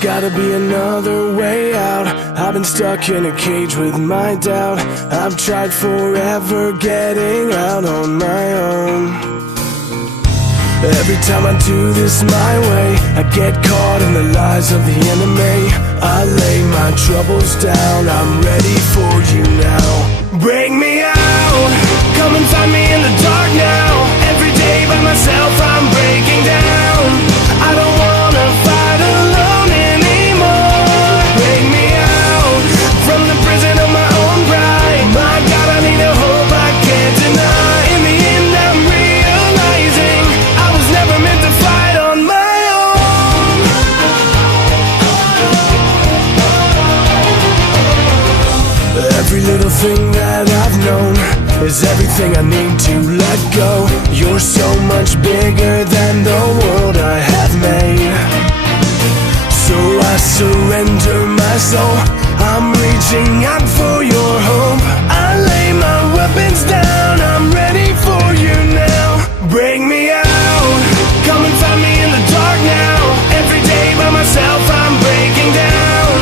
gotta be another way out. I've been stuck in a cage with my doubt. I've tried forever getting out on my own. Every time I do this my way, I get caught in the lies of the enemy. I lay my troubles down, I'm ready for you now. Break me out, come and find me in the dark now. Every day by myself I'm breaking down. I don't wanna fight alone anymore. Break me out from the prison of my own pride. My God, I need a hope I can't deny. In the end I'm realizing I was never meant to fight on my own. Every little thing that I've known is everything I need to let go. You're so much bigger than the world I have made. So I surrender my soul. I'm reaching out for your hope. I lay my weapons down, I'm ready for you now. Break me out, come and find me in the dark now. Every day by myself I'm breaking down.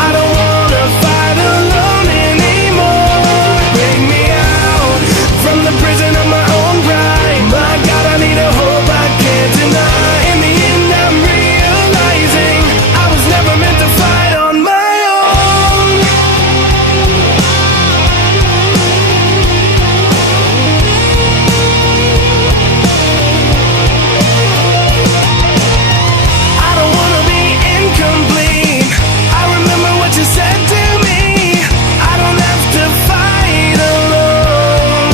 I don't wanna fight alone anymore. Break me out from the prison of my own pride. My God, I need a hope I can't deny. In the end I'm realizing I was never meant to fight on my own. I don't wanna be incomplete. I remember what you said to me. I don't have to fight alone.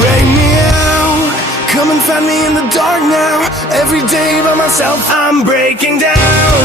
Break me out, come and find me in the dark now. Every day by myself I'm breaking down.